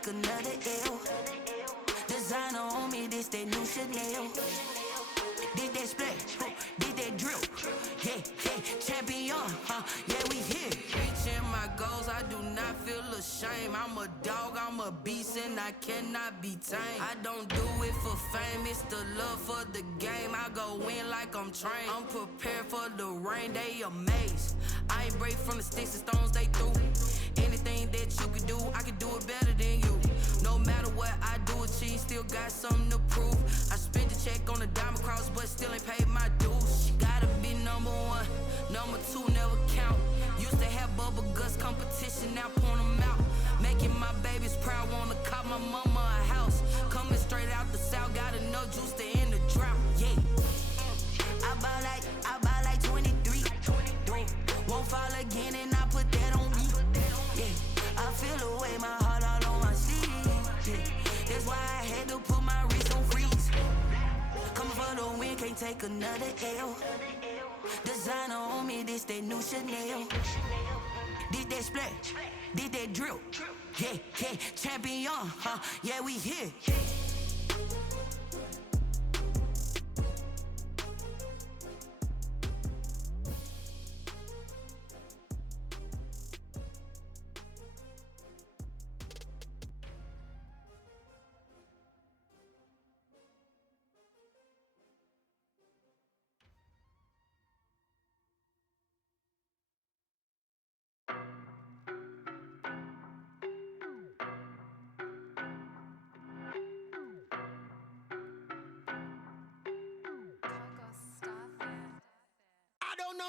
take another L. Designer on me, this that new Chanel. Did that splash, did that drill. Yeah, champion, yeah, we here. Reaching my goals, I do not feel ashamed. I'm a dog, I'm a beast, and I cannot be tamed. I don't do it for fame, it's the love for the game. I go in like I'm trained. I'm prepared for the rain, they amazed. I ain't break from the sticks and stones they threw. Anything that you can do, I can do it better than you. No matter what I do achieve, still got something to prove. I spent the check on the diamond cross, but still ain't paid my dues. She gotta be number one, number two never count. Used to have bubble guts competition, now point them out. Making my babies proud, wanna cop my mama a house. Coming straight out the south, got enough juice to end the drought. Yeah, I buy like 23. Won't fall again, and I put that on me. Yeah, I feel away, my heart all on my sleeve. Yeah, that's why I had to put my wrist on freeze. Coming for the win, can't take another L. Designer on me, this that new Chanel. Did that splash, did that drill. Yeah, champion, yeah, we here.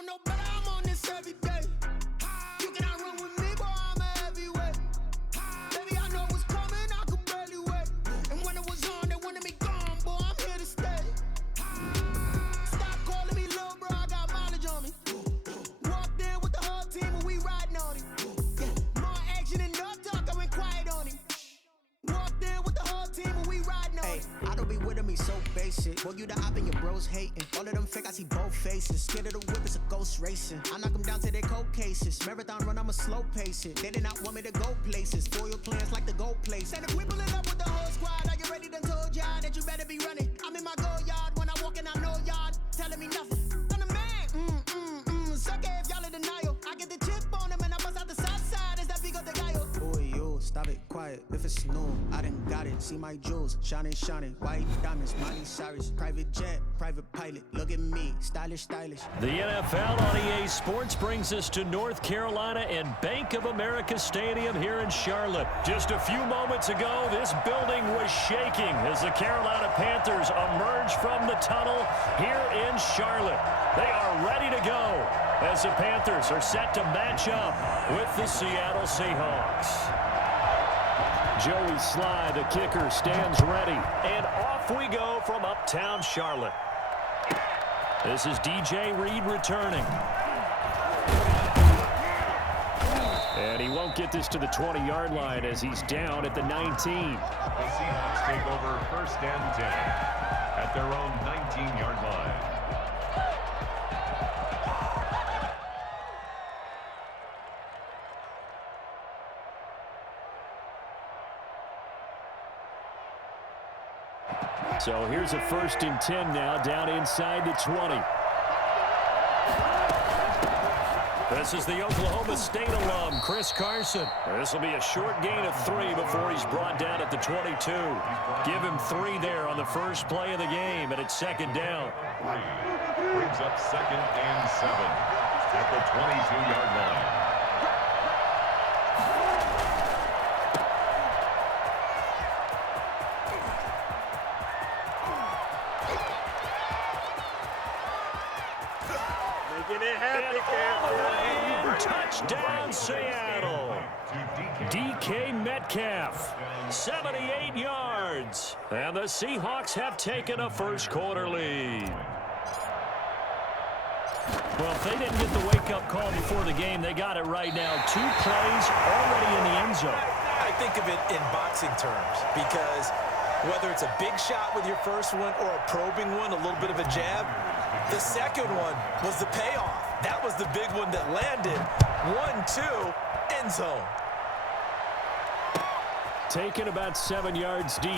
No, but I'm on this every day. You cannot run with me, boy, I'm a heavyweight. Baby, I know what's coming, I could barely wait. And when it was on, they wanted me gone, boy, I'm here to stay. Stop calling me little bro, I got mileage on me. Walked in with the whole team and we riding on him. More action and no talk, I went quiet on him. Walked in with the whole team and we riding on him. I don't be with him, he's so basic. Boy, you the op and your bros hating. All of them fake, I see both faces. Scared of the whip, it's a ghost racing. I knock them down to their cold cases. Marathon run, I'ma slow pace it. They did not want me to go places. Foil plans like the gold place. And if we pulling up with the whole squad, are you ready? Done told y'all that you better be running. I'm in my go yard when I walk in, I know y'all telling me nothing. I'm the man, suck it if y'all in denial. I get the chip on him and I bust out the south side. Is that big of the guy? Boy, yo, stop it, quiet. If it's new, I done got it. See my jewels, shining, white diamonds, Miley Cyrus, private jet, private pilot. Look at me, stylish. The NFL on EA Sports brings us to North Carolina and Bank of America Stadium here in Charlotte. Just a few moments ago, this building was shaking as the Carolina Panthers emerged from the tunnel here in Charlotte. They are ready to go as the Panthers are set to match up with the Seattle Seahawks. Joey Sly, the kicker, stands ready. And off we go from uptown Charlotte. This is DJ Reed returning. And he won't get this to the 20-yard line as he's down at the 19. The Seahawks take over 1st and 10 at their own 19-yard line. So here's a 1st and 10 now, down inside the 20. This is the Oklahoma State alum, Chris Carson. This will be a short gain of 3 before he's brought down at the 22. Give him 3 there on the first play of the game, and it's 2nd down. Brings up 2nd and 7 at the 22-yard line. Touchdown, Seattle. DK Metcalf, 78 yards. And the Seahawks have taken a first-quarter lead. Well, if they didn't get the wake-up call before the game, they got it right now. 2 plays already in the end zone. I think of it in boxing terms because whether it's a big shot with your first one or a probing one, a little bit of a jab, the second one was the payoff. That was the big one that landed. 1-2, end zone. taken about 7 yards deep.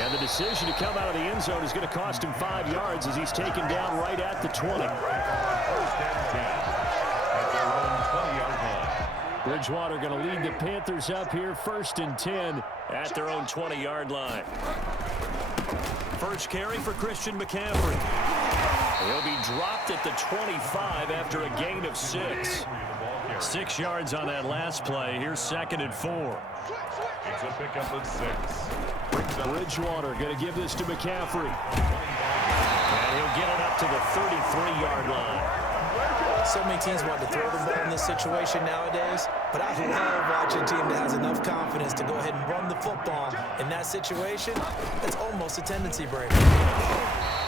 And the decision to come out of the end zone is going to cost him 5 yards as he's taken down right at the 20. First and 10 at their own 20-yard line. Bridgewater going to lead the Panthers up here, 1st and 10 at their own 20-yard line. First carry for Christian McCaffrey. He'll be dropped at the 25 after a gain of 6. 6 yards on that last play. Here's 2nd and 4. It's a pickup of 6. Bridgewater going to give this to McCaffrey. And he'll get it up to the 33-yard line. So many teams want to throw the ball in this situation nowadays, but I love watching a team that has enough confidence to go ahead and run the football. In that situation, it's almost a tendency breaker.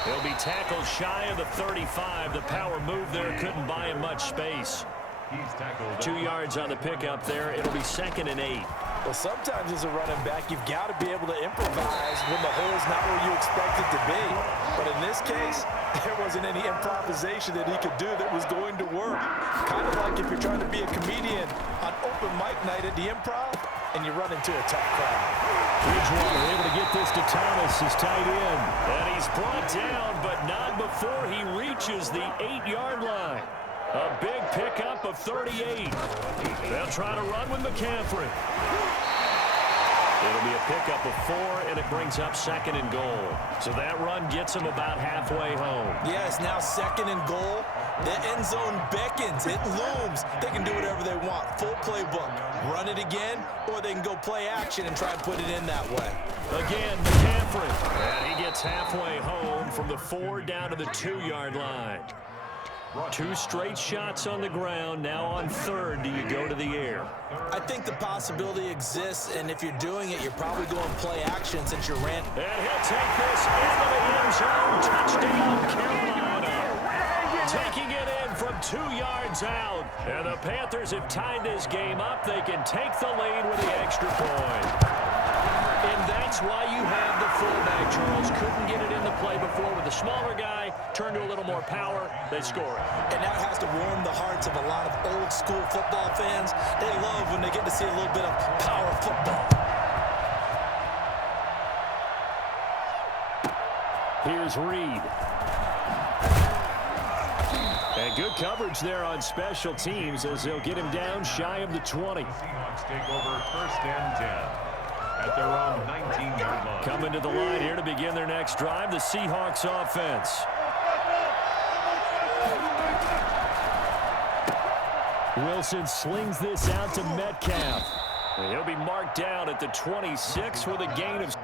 He'll be tackled shy of the 35. The power move there couldn't buy him much space. He's tackled 2 yards on the pickup there. It'll be 2nd and 8. Well, sometimes as a running back, you've got to be able to improvise when the hole's not where you expect it to be. But in this case, there wasn't any improvisation that he could do that was going to work. Kind of like if you're trying to be a comedian on open mic night at the Improv and you run into a tough crowd. Bridgewater able to get this to Thomas, his tight end. And he's brought down, but not before he reaches the 8-yard line. A big pickup of 38. They'll try to run with McCaffrey. It'll be a pickup of 4, and it brings up 2nd and goal. So that run gets him about halfway home. Yeah, it's now 2nd and goal. The end zone beckons. It looms. They can do whatever they want. Full playbook. Run it again, or they can go play action and try and put it in that way. Again, McCaffrey. And he gets halfway home from the 4 down to the 2-yard line. 2 straight shots on the ground. Now on 3rd, do you go to the air? I think the possibility exists, and if you're doing it, you're probably going play action since you're ran. And he'll take this into the end zone. Touchdown, Carolina. Taking it in from 2 yards out. And the Panthers have tied this game up. They can take the lead with the extra point. And that's why you have the fullback, Charles. Couldn't get it in the play before with the smaller guy. Turned to a little more power. They score it. And that has to warm the hearts of a lot of old-school football fans. They love when they get to see a little bit of power football. Here's Reed. And good coverage there on special teams as they'll get him down shy of the 20. Seahawks take over 1st and 10 at their own 19-yard line. Coming to the line here to begin their next drive, the Seahawks offense. Wilson slings this out to Metcalf. And he'll be marked down at the 26 with a gain of...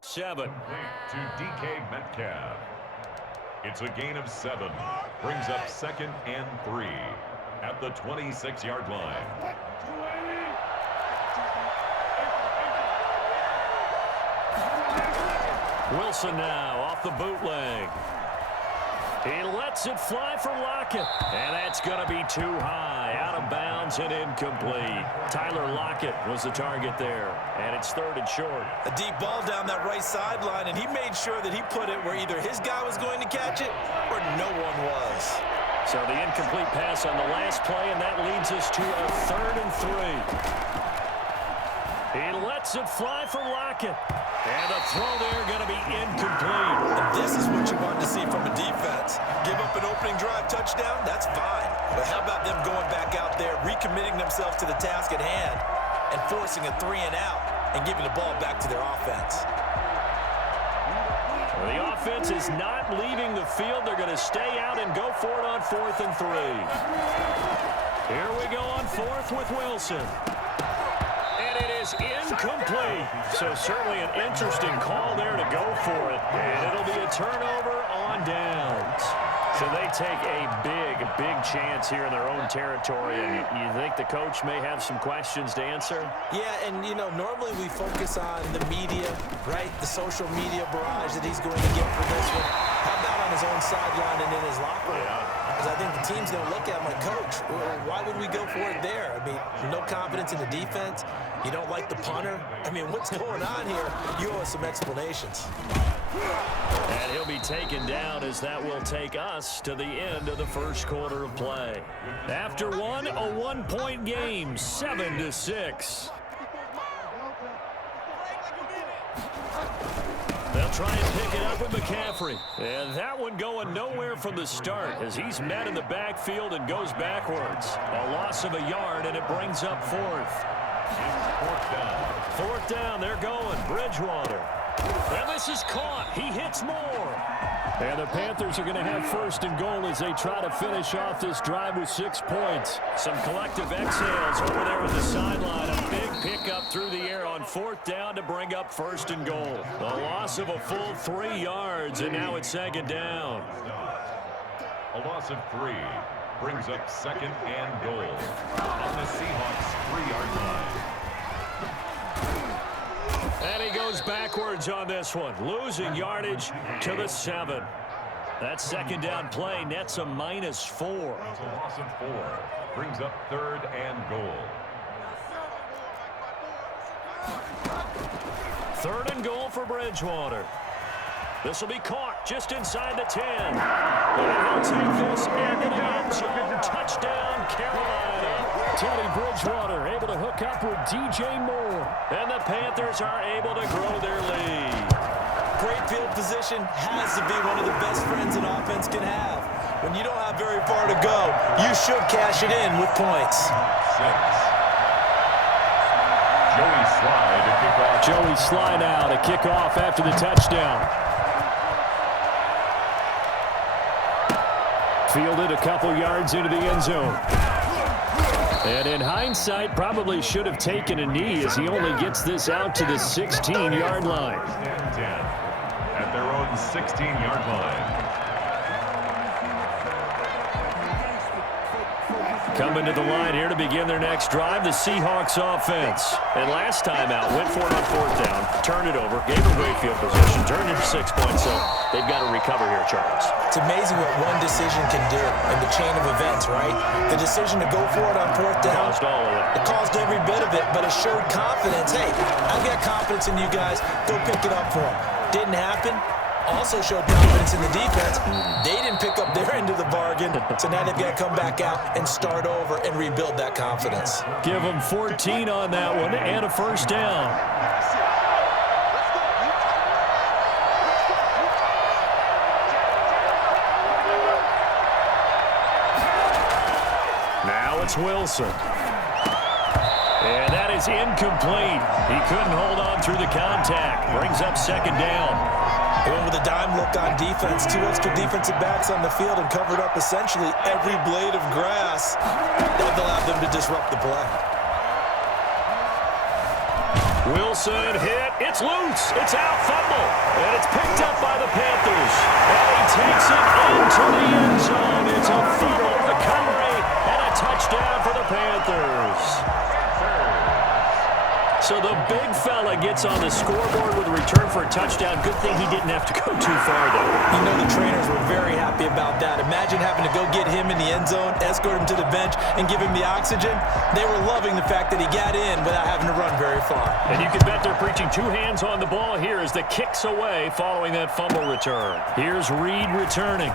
Seven. To DK Metcalf. It's a gain of 7. Brings up 2nd and 3 at the 26-yard line. Wilson now off the bootleg. He lets it fly for Lockett. And that's going to be too high. Out of bounds and incomplete. Tyler Lockett was the target there. And it's 3rd and short. A deep ball down that right sideline, and he made sure that he put it where either his guy was going to catch it or no one was. So the incomplete pass on the last play, and that leads us to a 3rd and 3. He lets it fly for Lockett. And the throw there going to be incomplete. And this is what you want to see from a defense. Give up an opening drive touchdown, that's fine. But how about them going back out there, recommitting themselves to the task at hand, and forcing a 3-and-out and giving the ball back to their offense? Well, the offense is not leaving the field. They're going to stay out and go for it on 4th and 3. Here we go on 4th with Wilson. And it is incomplete. So certainly an interesting call there to go for it. And it'll be a turnover on downs. So they take a big chance here in their own territory, and you think the coach may have some questions to answer? Yeah, and, normally we focus on the media, right? The social media barrage that he's going to get for this one. How about on his own sideline and in his locker room? Because I think the team's going to look at him like, Coach, why would we go for it there? I mean, no confidence in the defense. You don't like the punter. I mean, what's going on here? You owe us some explanations. And he'll be taken down as that will take us to the end of the first quarter of play. After one, a one-point game, 7-6. They'll try and pick it up with McCaffrey. And that one going nowhere from the start as he's met in the backfield and goes backwards. A loss of a yard, and it brings up fourth. Fourth down, they're going. Bridgewater. And this is caught. He hits more. And the Panthers are going to have first and goal as they try to finish off this drive with 6 points. Some collective exhales over there at the sideline. A big pickup through the air on fourth down to bring up first and goal. A loss of a full 3 yards, and now it's second down. A loss of 3 brings up second and goal on the Seahawks' 3-yard line. And he goes backwards on this one, losing yardage to the 7. That second down play nets a -4. It's a loss of 4. Brings up third and goal. Third and goal for Bridgewater. This will be caught just inside the 10. And he'll take this into the end zone. Touchdown, Carolina. Teddy Bridgewater able to hook up with DJ Moore. And the Panthers are able to grow their lead. Great field position has to be one of the best friends an offense can have. When you don't have very far to go, you should cash it in with points. 6. Joey Slye to kick off. Joey Slye now to kick off after the touchdown. Fielded a couple yards into the end zone. And in hindsight, probably should have taken a knee as he only gets this out to the 16-yard line. First and 10 at their own 16-yard line. Coming to the line here to begin their next drive, the Seahawks offense. And last time out, went for it on fourth down, turned it over, gave away field position, turned it to 6 points, so they've got to recover here, Charles. It's amazing what one decision can do in the chain of events, right? The decision to go for it on fourth down. Caused all of it. It caused every bit of it, but it showed confidence. Hey, I've got confidence in you guys. Go pick it up for them. Didn't happen. Also showed confidence in the defense. They didn't pick up their end of the bargain, so now they've got to come back out and start over and rebuild that confidence. Give them 14 on that one and a first down. Now it's Wilson. And that is incomplete. He couldn't hold on through the contact. Brings up second down. They went with a dime look on defense. 2 extra defensive backs on the field and covered up essentially every blade of grass. That allowed them to disrupt the play. Wilson hit. It's loose. It's out. Fumble. And it's picked up by the Panthers. And he takes it into the end zone. It's a fumble recovery and a touchdown for the Panthers. So the big fella gets on the scoreboard with a return for a touchdown. Good thing he didn't have to go too far, though. You know the trainers were very happy about that. Imagine having to go get him in the end zone, escort him to the bench, and give him the oxygen. They were loving the fact that he got in without having to run very far. And you can bet they're preaching 2 hands on the ball here as the kick's away following that fumble return. Here's Reed returning.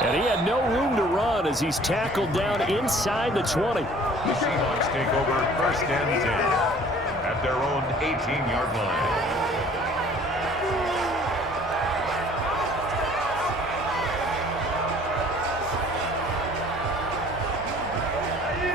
And he had no room to run as he's tackled down inside the 20. The Seahawks take over first and 10 at their own 18-yard line.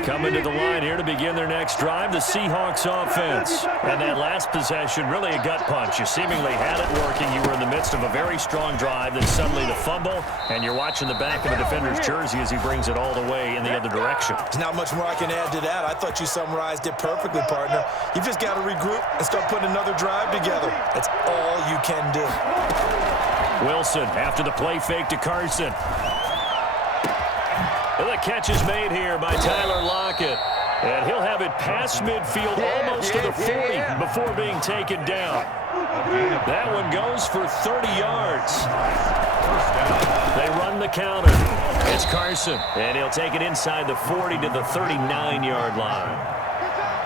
Coming to the line here to begin their next drive, the Seahawks offense. And that last possession, really a gut punch. You seemingly had it working. You were in the midst of a very strong drive, then suddenly the fumble, and you're watching the back of a defender's jersey as he brings it all the way in the other direction. There's not much more I can add to that. I thought you summarized it perfectly, partner. You've just got to regroup and start putting another drive together. That's all you can do. Wilson after the play fake to Carson. And the catch is made here by Tyler Lockett. And he'll have it past midfield almost to the 40 before being taken down. That one goes for 30 yards. They run the counter. It's Carson, and he'll take it inside the 40 to the 39-yard line.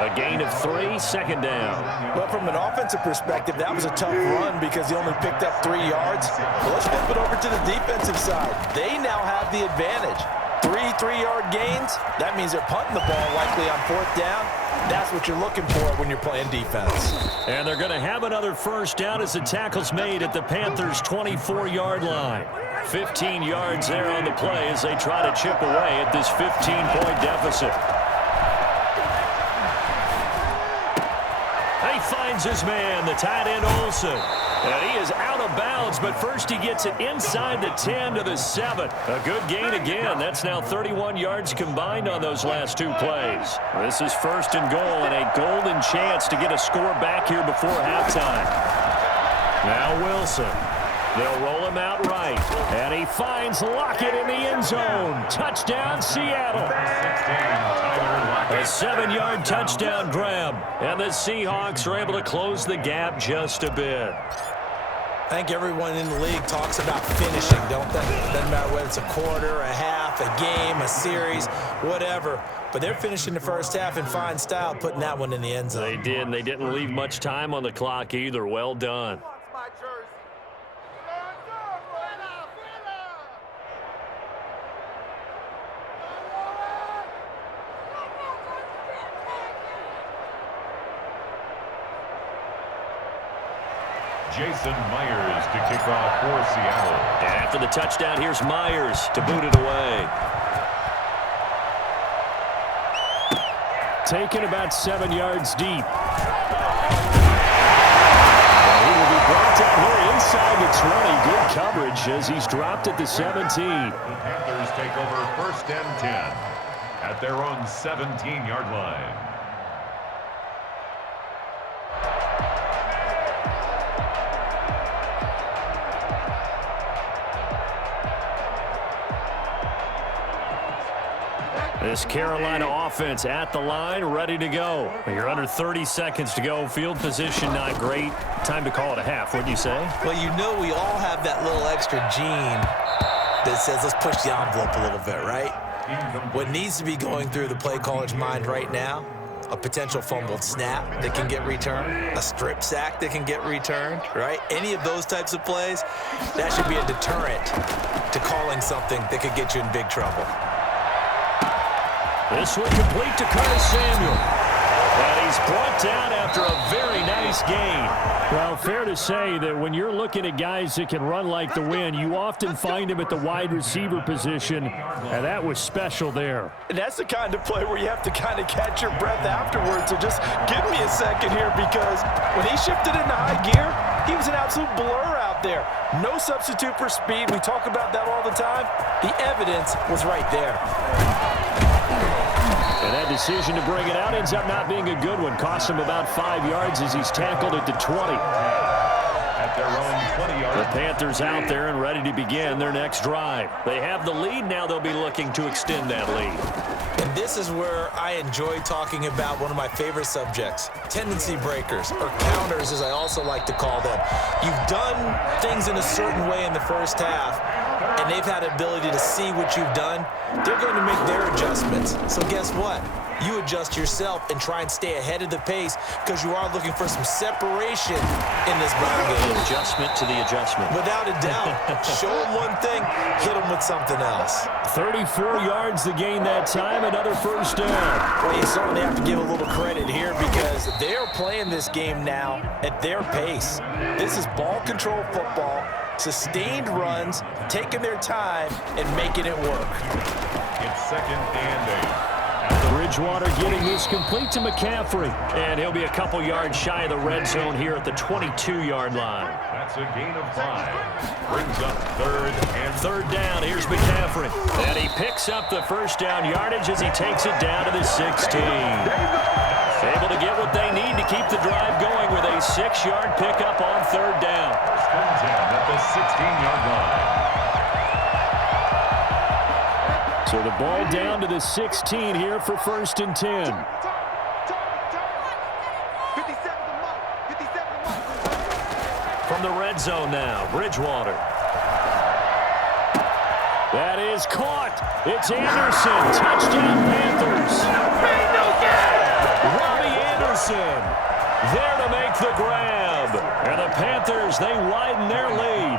A gain of 3, second down. Well, from an offensive perspective, that was a tough run because he only picked up 3 yards. Well, let's flip it over to the defensive side. They now have the advantage. 3-3-yard gains, that means they're punting the ball likely on 4th down. That's what you're looking for when you're playing defense. And they're going to have another first down as the tackle's made at the Panthers' 24-yard line. 15 yards there on the play as they try to chip away at this 15-point deficit. He finds his man, the tight end Olsen. And he is out of bounds, but first he gets it inside the 10 to the 7. A good gain again. That's now 31 yards combined on those last 2 plays. This is 1st and goal and a golden chance to get a score back here before halftime. Now Wilson. They'll roll him out right. And he finds Lockett in the end zone. Touchdown, Seattle. A 7-yard touchdown grab. And the Seahawks are able to close the gap just a bit. I think everyone in the league talks about finishing, don't they? Doesn't matter whether it's a quarter, a half, a game, a series, whatever. But they're finishing the first half in fine style, putting that one in the end zone. They did, and they didn't leave much time on the clock either. Well done. Jason Myers to kick off for Seattle. And after the touchdown, here's Myers to boot it away. Taken about 7 yards deep. And he will be brought down here inside the 20. Good coverage as he's dropped at the 17. The Panthers take over 1st and 10 at their own 17-yard line. This Carolina offense at the line, ready to go. You're under 30 seconds to go. Field position not great. Time to call it a half, wouldn't you say? Well, you know we all have that little extra gene that says let's push the envelope a little bit, right? What needs to be going through the play caller's mind right now, a potential fumbled snap that can get returned, a strip sack that can get returned, right? Any of those types of plays, that should be a deterrent to calling something that could get you in big trouble. This one complete to Curtis Samuel. And he's brought down after a very nice gain. Well, fair to say that when you're looking at guys that can run like the wind, you often find them at the wide receiver position, and that was special there. And that's the kind of play where you have to kind of catch your breath afterwards. So just give me a second here, because when he shifted into high gear, he was an absolute blur out there. No substitute for speed. We talk about that all the time. The evidence was right there. And that decision to bring it out ends up not being a good one. Cost him about 5 yards as he's tackled at the 20. At their own 20-yard. The Panthers out there and ready to begin their next drive. They have the lead. Now they'll be looking to extend that lead. And this is where I enjoy talking about one of my favorite subjects, tendency breakers, or counters as I also like to call them. You've done things in a certain way in the first half, and they've had the ability to see what you've done. They're going to make their adjustments. So guess what? You adjust yourself and try and stay ahead of the pace, because you are looking for some separation in this ball game. The adjustment to the adjustment. Without a doubt. Show them one thing, hit them with something else. 34 yards to gain that time, another first down. Well, you certainly have to give a little credit here, because they're playing this game now at their pace. This is ball control football, sustained runs, taking their time, and making it work. It's 2nd and 8. Bridgewater getting this complete to McCaffrey. And he'll be a couple yards shy of the red zone here at the 22-yard line. That's a gain of 5. Brings up 3rd and 3rd down. Here's McCaffrey. And he picks up the first down yardage as he takes it down to the 16. Able to get what they need to keep the drive going with a 6-yard pickup on 3rd down. 1st and 10 at the 16-yard line. So the ball down to the 16 here for 1st and 10. From the red zone now, Bridgewater. That is caught. It's Anderson. Touchdown, Panthers. Robbie Anderson there to make the grab. And the Panthers, they widen their lead.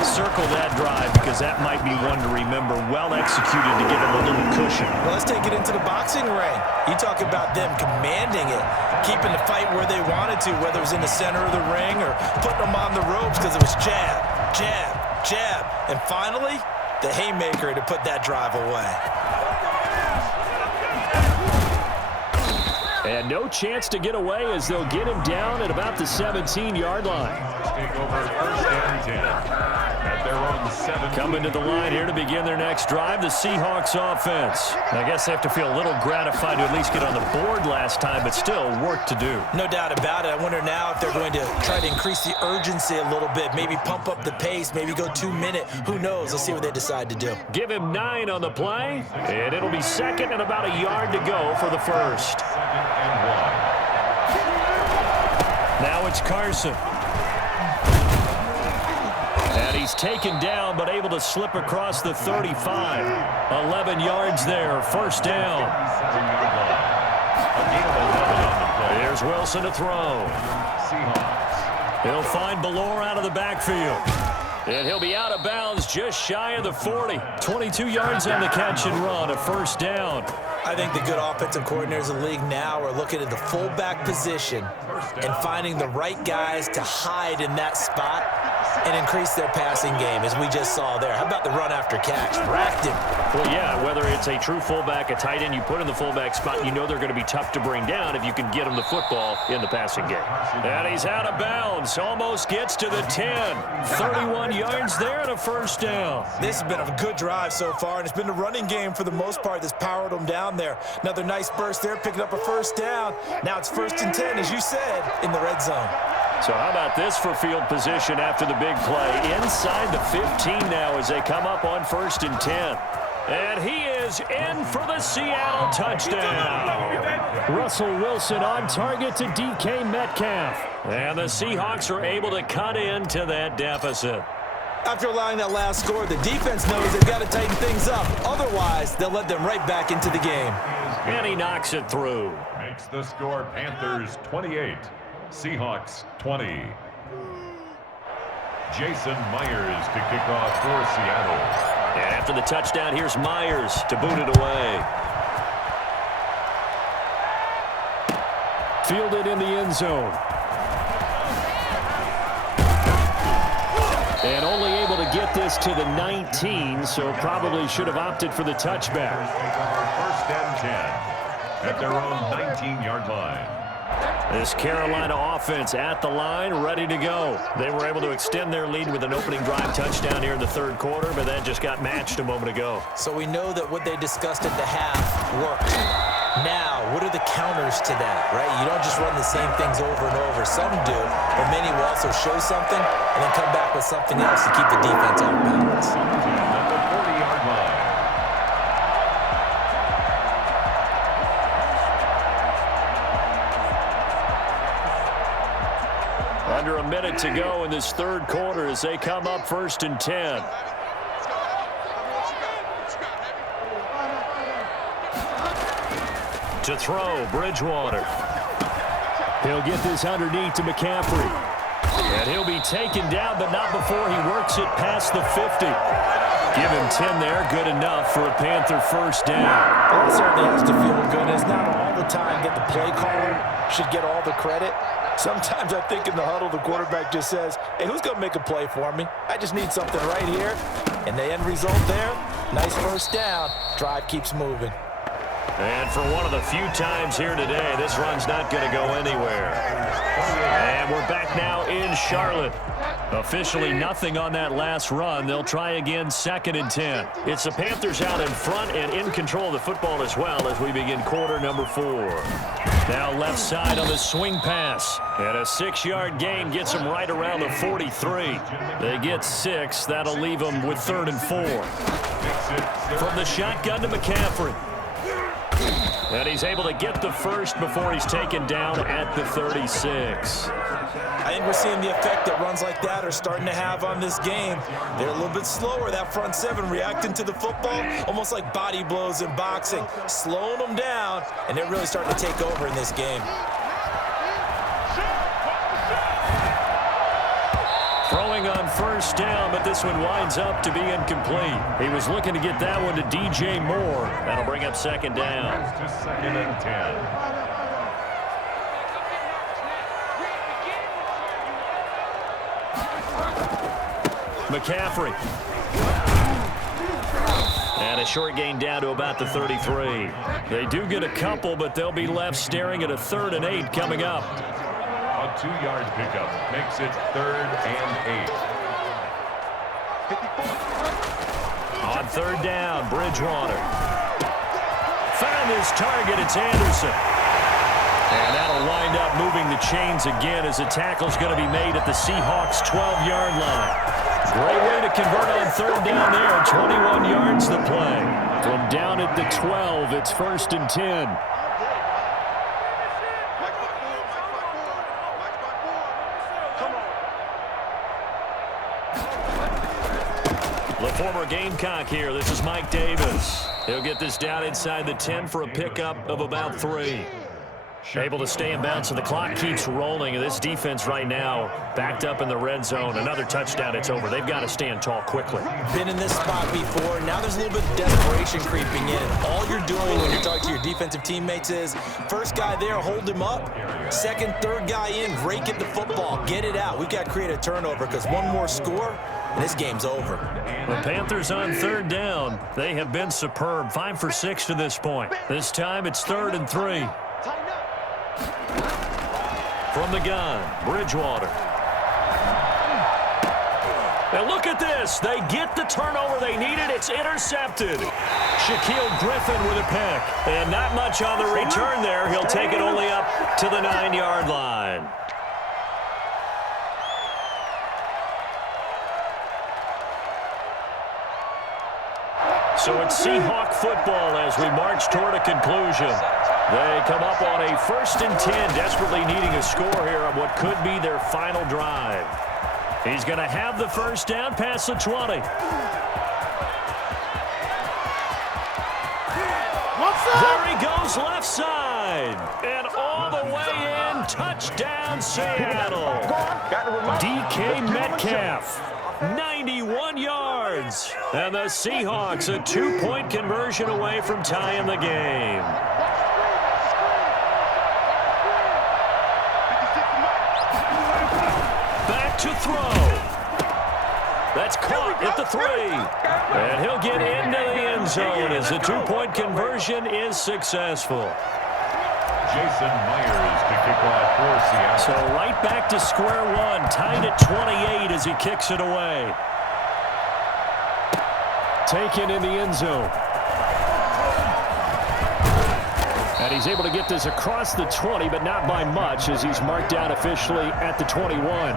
Circle that drive because that might be one to remember. Well executed to give them a little cushion. Well, let's take it into the boxing ring. You talk about them commanding it, keeping the fight where they wanted to, whether it was in the center of the ring or putting them on the ropes because it was jab, jab, jab. And finally, the haymaker to put that drive away. And no chance to get away as they'll get him down at about the 17-yard line. Take over 1st and 10 at their own 7. Coming to the line here to begin their next drive, the Seahawks offense. I guess they have to feel a little gratified to at least get on the board last time, but still work to do. No doubt about it. I wonder now if they're going to try to increase the urgency a little bit, maybe pump up the pace, maybe go 2-minute. Who knows? Let's see what they decide to do. Give him 9 on the play, and it'll be 2nd and about a yard to go for the first. 2nd and 1. Now it's Carson. And he's taken down, but able to slip across the 35. 11 yards there, 1st down. 7-yard line. A gain of 11 on the play. Here's Wilson to throw. Seahawks. He'll find Ballore out of the backfield. And he'll be out of bounds just shy of the 40. 22 yards on the catch and run, a 1st down. I think the good offensive coordinators in the league now are looking at the fullback position and finding the right guys to hide in that spot and increase their passing game, as we just saw there. How about the run after catch? Racked him. Well, yeah, whether it's a true fullback, a tight end you put in the fullback spot, you know they're going to be tough to bring down if you can get them the football in the passing game. And he's out of bounds. Almost gets to the 10. 31 yards there and a 1st down. This has been a good drive so far, and it's been the running game for the most part that's powered them down there. Another nice burst there, picking up a 1st down. Now it's 1st and 10, as you said, in the red zone. So how about this for field position after the big play? Inside the 15 now as they come up on 1st and 10. And he is in for the Seattle touchdown. Russell Wilson on target to DK Metcalf. And the Seahawks are able to cut into that deficit. After allowing that last score, the defense knows they've got to tighten things up. Otherwise, they'll let them right back into the game. And he knocks it through. Makes the score Panthers 28, Seahawks 20. Jason Myers to kick off for Seattle. And after the touchdown, here's Myers to boot it away. Fielded in the end zone. And only able to get this to the 19, so probably should have opted for the touchback. 1st and 10 at their own 19-yard line. This Carolina offense at the line, ready to go. They were able to extend their lead with an opening drive touchdown here in the 3rd quarter, but that just got matched a moment ago. So we know that what they discussed at the half worked. Now, what are the counters to that, right? You don't just run the same things over and over. Some do, but many will also show something and then come back with something else to keep the defense off balance. At the 40-yard line. Under a minute to go in this 3rd quarter as they come up 1st and 10. To throw, Bridgewater. He'll get this underneath to McCaffrey. And he'll be taken down, but not before he works it past the 50. Give him 10 there, good enough for a Panther 1st down. Well, it certainly has to feel good. It's not all the time that the play caller should get all the credit. Sometimes I think in the huddle, the quarterback just says, hey, who's going to make a play for me? I just need something right here. And the end result there, nice 1st down. Drive keeps moving. And for one of the few times here today, this run's not going to go anywhere. And we're back now in Charlotte. Officially nothing on that last run. They'll try again, 2nd and 10. It's the Panthers out in front and in control of the football as well as we begin quarter number 4. Now left side on the swing pass. And a 6-yard gain gets them right around the 43. They get 6. That'll leave them with 3rd and 4. From the shotgun to McCaffrey. And he's able to get the first before he's taken down at the 36. I think we're seeing the effect that runs like that are starting to have on this game. They're a little bit slower, that front 7, reacting to the football, almost like body blows in boxing, slowing them down, and they're really starting to take over in this game. Throwing on 1st down, but this one winds up to be incomplete. He was looking to get that one to DJ Moore. That'll bring up 2nd down. To 2nd and 10. McCaffrey. And a short gain down to about the 33. They do get a couple, but they'll be left staring at a 3rd and 8 coming up. A 2-yard pickup makes it 3rd and 8. On 3rd down, Bridgewater. Found his target, it's Anderson. And that'll wind up moving the chains again as a tackle's going to be made at the Seahawks' 12-yard line. Great way to convert on 3rd down there. 21 yards the play. From down at the 12, it's 1st and 10. The former Gamecock here. This is Mike Davis. He'll get this down inside the 10 for a pickup of about 3. Able to stay in bounds, so the clock keeps rolling. And this defense right now backed up in the red zone. Another touchdown, it's over. They've got to stand tall quickly. Been in this spot before. Now there's a little bit of desperation creeping in. And all you're doing when you're talking to your defensive teammates is, first guy there, hold him up. 2nd, 3rd guy in, rake at the football. Get it out. We've got to create a turnover because one more score, and this game's over. The Panthers on 3rd down. They have been superb. 5 for 6 to this point. This time it's 3rd and 3. From the gun, Bridgewater. And look at this. They get the turnover they needed. It's intercepted. Shaquille Griffin with a pick. And not much on the return there. He'll take it only up to the 9-yard line. So it's Seahawk football as we march toward a conclusion. They come up on a 1st and 10, desperately needing a score here on what could be their final drive. He's going to have the 1st down past the 20. There he goes, left side. And all the way in, touchdown Seattle. DK Metcalf. 91 yards. And the Seahawks a 2-point conversion away from tying the game. Back to throw. That's caught at the 3. And he'll get into the end zone as the 2-point conversion is successful. Jason Myers to kick off for Seattle. So right back to square one, tied at 28 as he kicks it away. Taken in the end zone. And he's able to get this across the 20, but not by much as he's marked down officially at the 21. 1st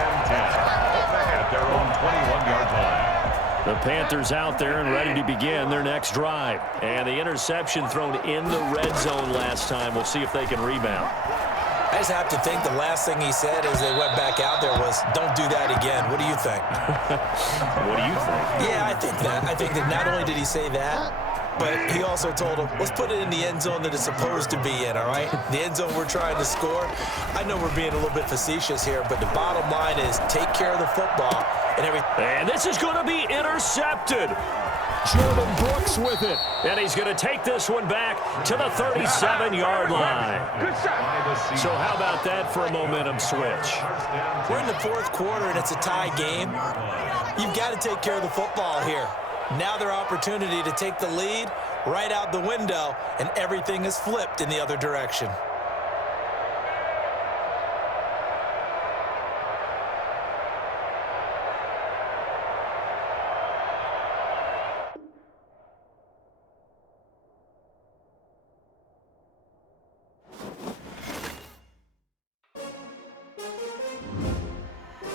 and 10 at their own 21-yard line. The Panthers out there and ready to begin their next drive. And the interception thrown in the red zone last time. We'll see if they can rebound. I just have to think the last thing he said as they went back out there was, don't do that again. What do you think? What do you think? Yeah, I think that. I think that not only did he say that, but he also told him, let's put it in the end zone that it's supposed to be in, all right? The end zone we're trying to score. I know we're being a little bit facetious here, but the bottom line is take care of the football and everything. And this is going to be intercepted. Jordan Brooks with it. And he's going to take this one back to the 37-yard line. So how about that for a momentum switch? We're in the 4th quarter, and it's a tie game. You've got to take care of the football here. Now their opportunity to take the lead right out the window, and everything is flipped in the other direction.